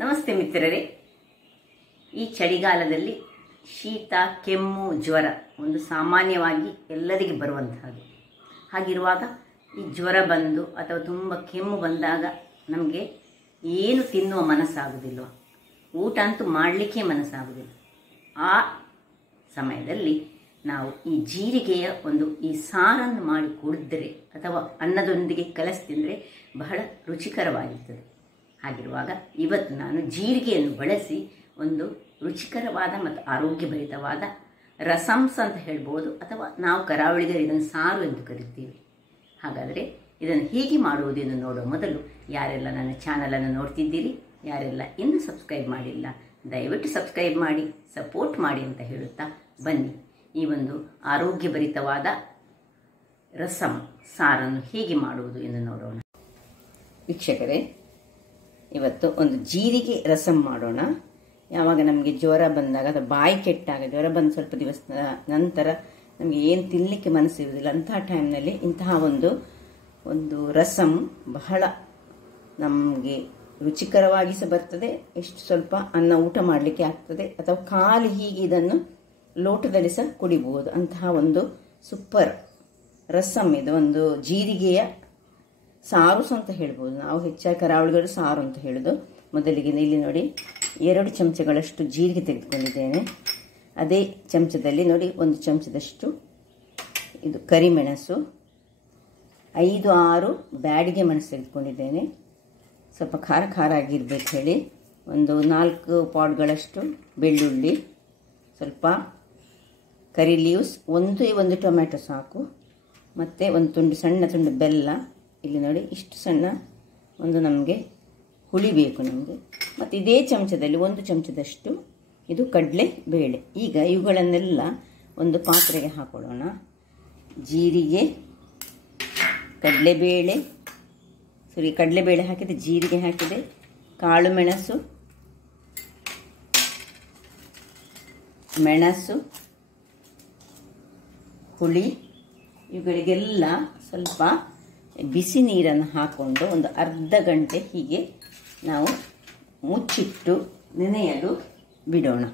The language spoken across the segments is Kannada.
ನಮಸ್ತೆ ಮಿತ್ರರೇ. ಈ ಚಳಿಗಾಲದಲ್ಲಿ ಶೀತ, ಕೆಮ್ಮು, ಜ್ವರ ಒಂದು ಸಾಮಾನ್ಯವಾಗಿ ಎಲ್ಲರಿಗೆ ಬರುವಂತಹದ್ದು. ಹಾಗಿರುವಾಗ ಈ ಜ್ವರ ಬಂದು ಅಥವಾ ತುಂಬ ಕೆಮ್ಮು ಬಂದಾಗ ನಮಗೆ ಏನು ತಿನ್ನುವ ಮನಸ್ಸಾಗುವುದಿಲ್ಲ, ಊಟ ಅಂತೂ ಮಾಡಲಿಕ್ಕೆ ಮನಸ್ಸಾಗುವುದಿಲ್ಲ. ಆ ಸಮಯದಲ್ಲಿ ನಾವು ಈ ಜೀರಿಗೆಯ ಈ ಸಾರನ್ನು ಮಾಡಿ ಕುಡಿದ್ರೆ ಅಥವಾ ಅನ್ನದೊಂದಿಗೆ ಕಲಸಿ ತಿಂದರೆ ಬಹಳ ರುಚಿಕರವಾಗಿರ್ತದೆ. ಹಾಗಿರುವಾಗ ಇವತ್ತು ನಾನು ಜೀರಿಗೆಯನ್ನು ಬಳಸಿ ಒಂದು ರುಚಿಕರವಾದ ಮತ್ತು ಆರೋಗ್ಯಭರಿತವಾದ ರಸಂಸ ಅಂತ ಹೇಳ್ಬೋದು, ಅಥವಾ ನಾವು ಕರಾವಳಿಗರು ಇದನ್ನು ಸಾರು ಎಂದು ಕರಿತೀವಿ. ಹಾಗಾದರೆ ಇದನ್ನು ಹೇಗೆ ಮಾಡುವುದು ಎಂದು ನೋಡುವ ಮೊದಲು ಯಾರೆಲ್ಲ ನನ್ನ ಚಾನಲನ್ನು ನೋಡ್ತಿದ್ದೀರಿ, ಯಾರೆಲ್ಲ ಇನ್ನೂ ಸಬ್ಸ್ಕ್ರೈಬ್ ಮಾಡಿಲ್ಲ, ದಯವಿಟ್ಟು ಸಬ್ಸ್ಕ್ರೈಬ್ ಮಾಡಿ, ಸಪೋರ್ಟ್ ಮಾಡಿ ಅಂತ ಹೇಳುತ್ತಾ ಬನ್ನಿ ಈ ಒಂದು ಆರೋಗ್ಯಭರಿತವಾದ ರಸಂ ಸಾರನ್ನು ಹೇಗೆ ಮಾಡುವುದು ಎಂದು ನೋಡೋಣ. ವೀಕ್ಷಕರೇ, ಇವತ್ತು ಒಂದು ಜೀರಿಗೆ ರಸಂ ಮಾಡೋಣ. ಯಾವಾಗ ನಮಗೆ ಜ್ವರ ಬಂದಾಗ ಅಥವಾ ಬಾಯಿ ಕೆಟ್ಟಾಗ, ಜ್ವರ ಬಂದು ಸ್ವಲ್ಪ ದಿವಸದ ನಂತರ ನಮಗೆ ಏನು ತಿನ್ನಲಿಕ್ಕೆ ಮನಸ್ಸಿರುವುದಿಲ್ಲ, ಅಂತಹ ಟೈಮ್ನಲ್ಲಿ ಇಂತಹ ಒಂದು ರಸಂ ಬಹಳ ನಮಗೆ ರುಚಿಕರವಾಗಿ ಸಹ ಬರ್ತದೆ. ಎಷ್ಟು ಸ್ವಲ್ಪ ಅನ್ನ ಊಟ ಮಾಡಲಿಕ್ಕೆ ಆಗ್ತದೆ, ಅಥವಾ ಖಾಲಿ ಹೀಗೆ ಇದನ್ನು ಲೋಟದಲ್ಲಿ ಸಹ ಕುಡಿಬಹುದು. ಅಂತಹ ಒಂದು ಸೂಪರ್ ರಸಂ ಇದು. ಒಂದು ಜೀರಿಗೆಯ ಸಾರು ಅಂತ ಹೇಳ್ಬೋದು. ನಾವು ಹೆಚ್ಚಾಗಿ ಕರಾವಳಿಗರು ಸಾರು ಅಂತ ಹೇಳೋದು. ಮೊದಲಿಗೆ ಇಲ್ಲಿ ನೋಡಿ 2 ಚಮಚಗಳಷ್ಟು ಜೀರಿಗೆ ತೆಗೆದುಕೊಂಡಿದ್ದೇನೆ. ಅದೇ ಚಮಚದಲ್ಲಿ ನೋಡಿ 1 ಚಮಚದಷ್ಟು ಇದು ಕರಿಮೆಣಸು, 5-6 ಬ್ಯಾಡಿಗೆ ಮೆಣಸು ತೆಗೆದುಕೊಂಡಿದ್ದೇನೆ. ಸ್ವಲ್ಪ ಖಾರ ಖಾರ ಆಗಿರ್ಬೇಕು ಹೇಳಿ. 4 ಪಾಟ್ಗಳಷ್ಟು ಬೆಳ್ಳುಳ್ಳಿ, ಸ್ವಲ್ಪ ಕರಿ ಲೀವ್ಸ್, ಒಂದು ಟೊಮ್ಯಾಟೊ ಸಾಕು, ಮತ್ತು 1 ಸಣ್ಣ ತುಂಡು ಬೆಲ್ಲ. ಇಲ್ಲಿ ನೋಡಿ ಇಷ್ಟು ಸಣ್ಣ ನಮಗೆ ಹುಳಿ ಬೇಕು ನಮಗೆ. ಮತ್ತು ಇದೇ ಚಮಚದಲ್ಲಿ 1 ಚಮಚದಷ್ಟು ಇದು ಕಡಲೆ ಬೇಳೆ. ಈಗ ಇವುಗಳನ್ನೆಲ್ಲ ಒಂದು ಪಾತ್ರೆಗೆ ಹಾಕೊಳ್ಳೋಣ. ಜೀರಿಗೆ, ಕಡಲೆಬೇಳೆ ಹಾಕಿದೆ, ಜೀರಿಗೆ ಹಾಕಿದೆ, ಕಾಳು ಮೆಣಸು, ಹುಳಿ, ಇವುಗಳಿಗೆಲ್ಲ ಸ್ವಲ್ಪ ಬಿಸಿ ನೀರನ್ನು ಹಾಕೊಂಡು ಒಂದು ಅರ್ಧ ಗಂಟೆ ಹೀಗೆ ನಾವು ಮುಚ್ಚಿಟ್ಟು ನೆನೆಯಲು ಬಿಡೋಣ.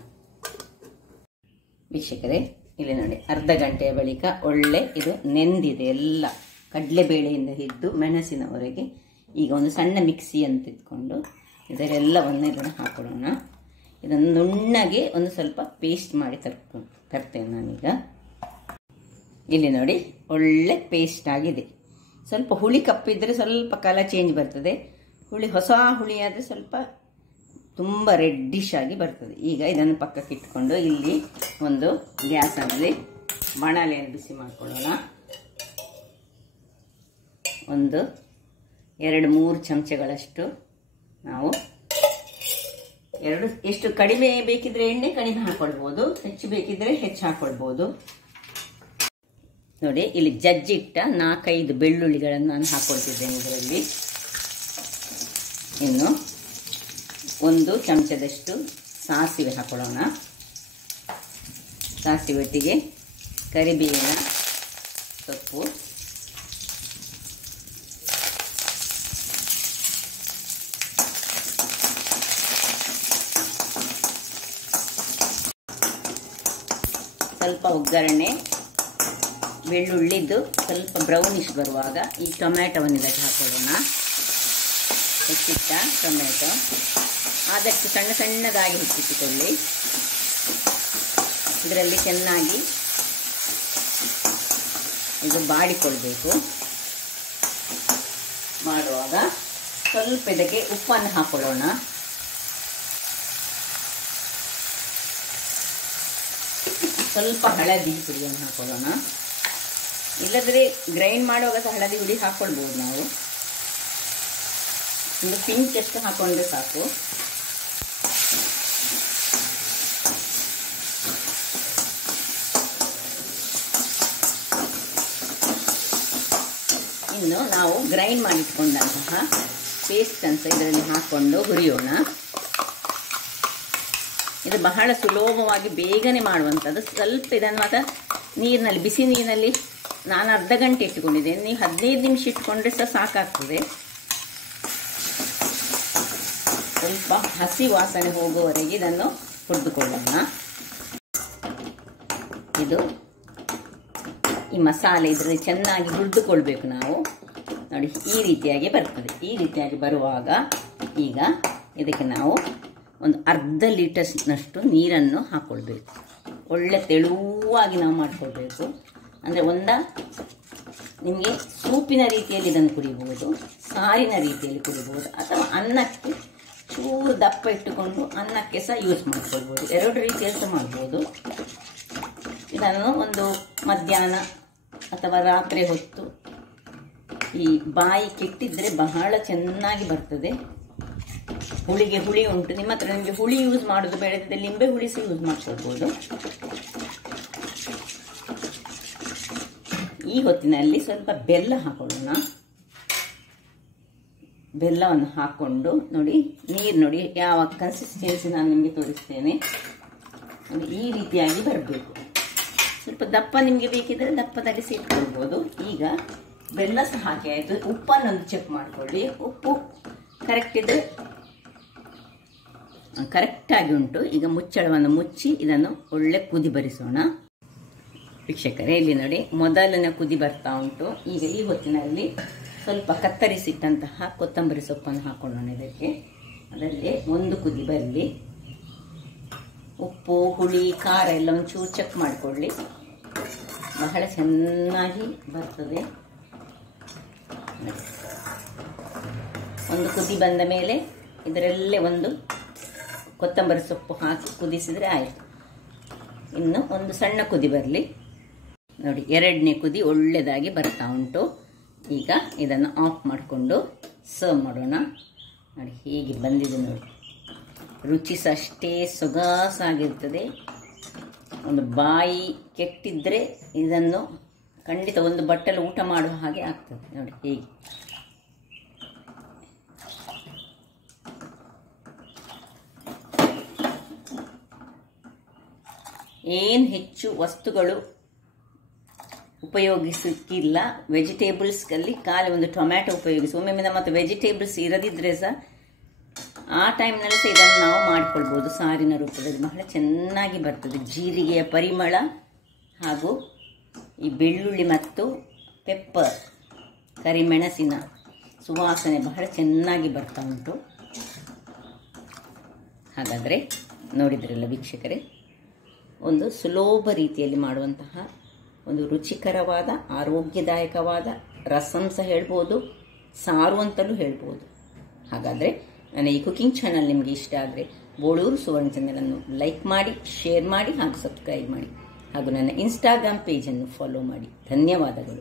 ವೀಕ್ಷಕರೇ, ಇಲ್ಲಿ ನೋಡಿ ಅರ್ಧ ಗಂಟೆಯ ಬಳಿಕ ಒಳ್ಳೆ ಇದು ನೆಂದಿದೆ. ಎಲ್ಲ ಕಡಲೆಬೇಳೆಯಿಂದ ಹಿಡಿದು ಮೆಣಸಿನವರೆಗೆ. ಈಗ ಒಂದು ಸಣ್ಣ ಮಿಕ್ಸಿಯನ್ನು ತೆಗೆದುಕೊಂಡು ಇದರೆಲ್ಲವನ್ನು ಇದನ್ನು ಹಾಕೊಳ್ಳೋಣ. ಇದನ್ನು ನುಣ್ಣಗೆ ಸ್ವಲ್ಪ ಪೇಸ್ಟ್ ಮಾಡಿ ತರ್ತೇನೆ ನಾನೀಗ. ಇಲ್ಲಿ ನೋಡಿ ಒಳ್ಳೆ ಪೇಸ್ಟ್ ಆಗಿದೆ. ಸ್ವಲ್ಪ ಹುಳಿ ಕಪ್ಪಿದ್ರೆ ಸ್ವಲ್ಪ ಕಲರ್ ಚೇಂಜ್ ಬರ್ತದೆ. ಹೊಸ ಹುಳಿ ಆದರೆ ಸ್ವಲ್ಪ ತುಂಬ ರೆಡ್ಡಿಶ್ ಆಗಿ ಬರ್ತದೆ. ಈಗ ಇದನ್ನು ಪಕ್ಕಕ್ಕೆ ಇಟ್ಕೊಂಡು ಇಲ್ಲಿ ಒಂದು ಗ್ಯಾಸಲ್ಲಿ ಬಾಣಲೆಯನ್ನು ಬಿಸಿ ಮಾಡ್ಕೊಳ್ಳೋಣ. 2-3 ಚಮಚಗಳಷ್ಟು ನಾವು ಎಷ್ಟು ಕಡಿಮೆ ಬೇಕಿದ್ರೆ ಎಣ್ಣೆ ಕಡಿಮೆ ಹಾಕೊಳ್ಬೋದು, ಹೆಚ್ಚು ಬೇಕಿದ್ರೆ ಹೆಚ್ಚು ಹಾಕೊಳ್ಬೋದು. ನೋಡಿ ಇಲ್ಲಿ ಜಜ್ಜಿಟ್ಟ 4-5 ಬೆಳ್ಳುಳ್ಳಿಗಳನ್ನು ನಾನು ಹಾಕೊಳ್ತಿದ್ದೇನೆ ಇದರಲ್ಲಿ. ಇನ್ನು 1 ಚಮಚದಷ್ಟು ಸಾಸಿವೆ ಹಾಕೊಳ್ಳೋಣ. ಸಾಸಿವೆ ಒಟ್ಟಿಗೆ ಕರಿಬೇವಿನ ಸೊಪ್ಪು, ಸ್ವಲ್ಪ ಒಗ್ಗರಣೆ. ಬೆಳ್ಳುಳ್ಳಿದ್ದು ಸ್ವಲ್ಪ ಬ್ರೌನಿಶ್ ಬರುವಾಗ ಈ ಟೊಮ್ಯಾಟೊವನ್ನು ಇದಕ್ಕೆ ಹಾಕೊಳ್ಳೋಣ. ಹೆಚ್ಚಿಟ್ಟ ಟೊಮ್ಯಾಟೊ ಆದಷ್ಟು ಸಣ್ಣದಾಗಿ ಹೆಚ್ಚಿಟ್ಟುಕೊಳ್ಳಿ. ಇದರಲ್ಲಿ ಚೆನ್ನಾಗಿ ಇದು ಬಾಡಿಕೊಳ್ಬೇಕು. ಮಾಡುವಾಗ ಸ್ವಲ್ಪ ಇದಕ್ಕೆ ಉಪ್ಪನ್ನು ಹಾಕೊಳ್ಳೋಣ. ಸ್ವಲ್ಪ ಹಳದಿ ಪುಡಿಯನ್ನು ಹಾಕೊಳ್ಳೋಣ. ಇಲ್ಲದ್ರೆ ಗ್ರೈಂಡ್ ಮಾಡುವಾಗ ಸಹ ಹಳದಿ ಹುಡಿ ಹಾಕೊಳ್ಬೋದು. ನಾವು ಒಂದು ಪಿಂಚ್ ಎಷ್ಟು ಹಾಕೊಂಡ್ರೆ ಸಾಕು. ಇನ್ನು ನಾವು ಗ್ರೈಂಡ್ ಮಾಡಿಟ್ಕೊಂಡಂತಹ ಪೇಸ್ಟ್ ಅಂತ ಇದರಲ್ಲಿ ಹಾಕೊಂಡು ಹುರಿಯೋಣ. ಇದು ಬಹಳ ಸುಲಭವಾಗಿ ಬೇಗನೆ ಮಾಡುವಂಥದ್ದು. ಸ್ವಲ್ಪ ಇದನ್ನು ಮಾತ್ರ ನೀರಿನಲ್ಲಿ, ಬಿಸಿ ನೀರಿನಲ್ಲಿ ನಾನು ಅರ್ಧ ಗಂಟೆ ಇಟ್ಟುಕೊಂಡಿದ್ದೇನೆ. ನೀವು 15 ನಿಮಿಷ ಇಟ್ಕೊಂಡ್ರೆ ಸಹ ಸಾಕಾಗ್ತದೆ. ಸ್ವಲ್ಪ ಹಸಿ ವಾಸನೆ ಹೋಗುವವರೆಗೆ ಇದನ್ನು ಹುರಿದುಕೊಳ್ಳೋಣ. ಇದು ಈ ಮಸಾಲೆ ಇದರಲ್ಲಿ ಚೆನ್ನಾಗಿ ಹುರಿದುಕೊಳ್ಬೇಕು ನಾವು. ನೋಡಿ ಈ ರೀತಿಯಾಗಿ ಬರ್ತದೆ. ಈ ರೀತಿಯಾಗಿ ಬರುವಾಗ ಈಗ ಇದಕ್ಕೆ ನಾವು ಒಂದು ಅರ್ಧ ಲೀಟರ್ನಷ್ಟು ನೀರನ್ನು ಹಾಕ್ಕೊಳ್ಬೇಕು. ಒಳ್ಳೆ ತೆಳುವಾಗಿ ನಾವು ಮಾಡಿಕೊಳ್ಬೇಕು. ಅಂದರೆ ನಿಮಗೆ ಸೂಪಿನ ರೀತಿಯಲ್ಲಿ ಇದನ್ನು ಕುಡಿಬಹುದು, ಸಾರಿನ ರೀತಿಯಲ್ಲಿ ಕುಡಿಬಹುದು, ಅಥವಾ ಅನ್ನಕ್ಕೆ ಚೂರು ದಪ್ಪ ಇಟ್ಟುಕೊಂಡು ಅನ್ನಕ್ಕೆ ಸಹ ಯೂಸ್ ಮಾಡ್ಕೊಳ್ಬೋದು. ಎರಡು ರೀತಿಯಲ್ಲಿ ಸಹ ಮಾಡ್ಬೋದು. ಇದನ್ನು ಒಂದು ಮಧ್ಯಾಹ್ನ ಅಥವಾ ರಾತ್ರಿ ಹೊತ್ತು ಈ ಬಾಯಿ ಕೆಟ್ಟಿದ್ರೆ ಬಹಳ ಚೆನ್ನಾಗಿ ಬರ್ತದೆ. ಹುಳಿಗೆ ಹುಳಿ ಉಂಟು, ನಿಮ್ಮ ಹತ್ರ ನಿಮಗೆ ಹುಳಿ ಯೂಸ್ ಮಾಡೋದು ಬೇಡದಿದ್ದರೆ ಲಿಂಬೆ ಹುಳಿ ಸಹ ಯೂಸ್ ಮಾಡ್ಕೊಳ್ಬೋದು. ಈ ಹೊತ್ತಿನಲ್ಲಿ ಸ್ವಲ್ಪ ಬೆಲ್ಲ ಹಾಕೊಳ್ಳೋಣ. ಬೆಲ್ಲವನ್ನು ಹಾಕ್ಕೊಂಡು ನೋಡಿ, ನೀರು ನೋಡಿ ಯಾವ ಕನ್ಸಿಸ್ಟೆನ್ಸಿ ನಾನು ನಿಮಗೆ ತೋರಿಸ್ತೇನೆ. ನೋಡಿ ಈ ರೀತಿಯಾಗಿ ಬರಬೇಕು. ಸ್ವಲ್ಪ ದಪ್ಪ ನಿಮಗೆ ಬೇಕಿದ್ರೆ ದಪ್ಪದಲ್ಲಿ ಸೇರಿಕೊಳ್ಬೋದು. ಈಗ ಬೆಲ್ಲ ಸಹ ಹಾಕಿ ಆಯಿತು. ಉಪ್ಪನ್ನೊಂದು ಚೆಕ್ ಮಾಡಿಕೊಳ್ಳಿ. ಉಪ್ಪು ಕರೆಕ್ಟ್ ಇದ್ರೆ ಕರೆಕ್ಟಾಗಿ ಉಂಟು. ಈಗ ಮುಚ್ಚಳವನ್ನು ಮುಚ್ಚಿ ಇದನ್ನು ಒಳ್ಳೆ ಕುದಿ ಬರಿಸೋಣ. ವೀಕ್ಷಕರೇ, ಇಲ್ಲಿ ನೋಡಿ ಮೊದಲನೇ ಕುದಿ ಬರ್ತಾ ಉಂಟು. ಈಗ ಈ ಹೊತ್ತಿನಲ್ಲಿ ಸ್ವಲ್ಪ ಕತ್ತರಿಸಿಟ್ಟಂತಹ ಕೊತ್ತಂಬರಿ ಸೊಪ್ಪನ್ನು ಹಾಕೊಳ್ಳೋಣ ಇದಕ್ಕೆ. ಅದರಲ್ಲಿ ಒಂದು ಕುದಿ ಬರಲಿ. ಉಪ್ಪು, ಹುಳಿ, ಖಾರ ಎಲ್ಲ ಒಂಚೂರು ಚೆಕ್ ಮಾಡಿಕೊಳ್ಳಿ. ಬಹಳ ಚೆನ್ನಾಗಿ ಬರ್ತದೆ. ಒಂದು ಕುದಿ ಬಂದ ಮೇಲೆ ಇದರಲ್ಲೇ ಒಂದು ಕೊತ್ತಂಬರಿ ಸೊಪ್ಪು ಹಾಕಿ ಕುದಿಸಿದರೆ ಆಯಿತು. ಇನ್ನು ಒಂದು ಸಣ್ಣ ಕುದಿ ಬರಲಿ. ನೋಡಿ ಎರಡನೇ ಕುದಿ ಒಳ್ಳೆಯದಾಗಿ ಬರ್ತಾ ಉಂಟು. ಈಗ ಇದನ್ನು ಆಫ್ ಮಾಡಿಕೊಂಡು ಸರ್ವ್ ಮಾಡೋಣ. ನೋಡಿ ಹೀಗೆ ಬಂದಿದೆ ನೋಡಿ. ರುಚಿ ಸಹ ಅಷ್ಟೇ ಸೊಗಸಾಗಿರ್ತದೆ. ಒಂದು ಬಾಯಿ ಕೆಟ್ಟಿದ್ರೆ ಇದನ್ನು ಖಂಡಿತ ಒಂದು ಬಟ್ಟಲು ಊಟ ಮಾಡುವ ಹಾಗೆ ಆಗ್ತದೆ. ನೋಡಿ ಹೀಗೆ ಏನು ಹೆಚ್ಚು ವಸ್ತುಗಳು ಉಪಯೋಗಿಸಕ್ಕಿಲ್ಲ. ವೆಜಿಟೇಬಲ್ಸ್ಗಲ್ಲಿ ಖಾಲಿ ಒಂದು ಟೊಮ್ಯಾಟೊ ಉಪಯೋಗಿಸಿ. ಒಮ್ಮೊಮ್ಮೆ ನಮ್ಮ ಹತ್ರ ವೆಜಿಟೇಬಲ್ಸ್ ಇರದಿದ್ದರೆ ಸಹ ಆ ಟೈಮ್ನಲ್ಲಿ ಸಹ ಇದನ್ನು ನಾವು ಮಾಡಿಕೊಳ್ಬೋದು. ಸಾರಿನ ರೂಪದಲ್ಲಿ ಬಹಳ ಚೆನ್ನಾಗಿ ಬರ್ತದೆ. ಜೀರಿಗೆಯ ಪರಿಮಳ ಹಾಗೂ ಈ ಬೆಳ್ಳುಳ್ಳಿ ಮತ್ತು ಪೆಪ್ಪರ್, ಕರಿಮೆಣಸಿನ ಸುವಾಸನೆ ಬಹಳ ಚೆನ್ನಾಗಿ ಬರ್ತಾ ಉಂಟು. ಹಾಗಾದರೆ ನೋಡಿದ್ರಲ್ಲ ವೀಕ್ಷಕರೇ, ಒಂದು ಸುಲಭ ರೀತಿಯಲ್ಲಿ ಮಾಡುವಂತಹ ಒಂದು ರುಚಿಕರವಾದ ಆರೋಗ್ಯದಾಯಕವಾದ ರಸಂ ಸಹ ಹೇಳ್ಬೋದು, ಸಾರು ಅಂತಲೂ ಹೇಳ್ಬೋದು. ಹಾಗಾದರೆ ನನ್ನ ಈ ಕುಕಿಂಗ್ ಚಾನಲ್ ನಿಮಗೆ ಇಷ್ಟ ಆದರೆ ಬೋಳೂರು ಸುವರ್ಣ ಚಾನಲನ್ನು ಲೈಕ್ ಮಾಡಿ, ಶೇರ್ ಮಾಡಿ ಹಾಗೂ ಸಬ್ಸ್ಕ್ರೈಬ್ ಮಾಡಿ. ಹಾಗೂ ನನ್ನ ಇನ್ಸ್ಟಾಗ್ರಾಮ್ ಪೇಜನ್ನು ಫಾಲೋ ಮಾಡಿ. ಧನ್ಯವಾದಗಳು.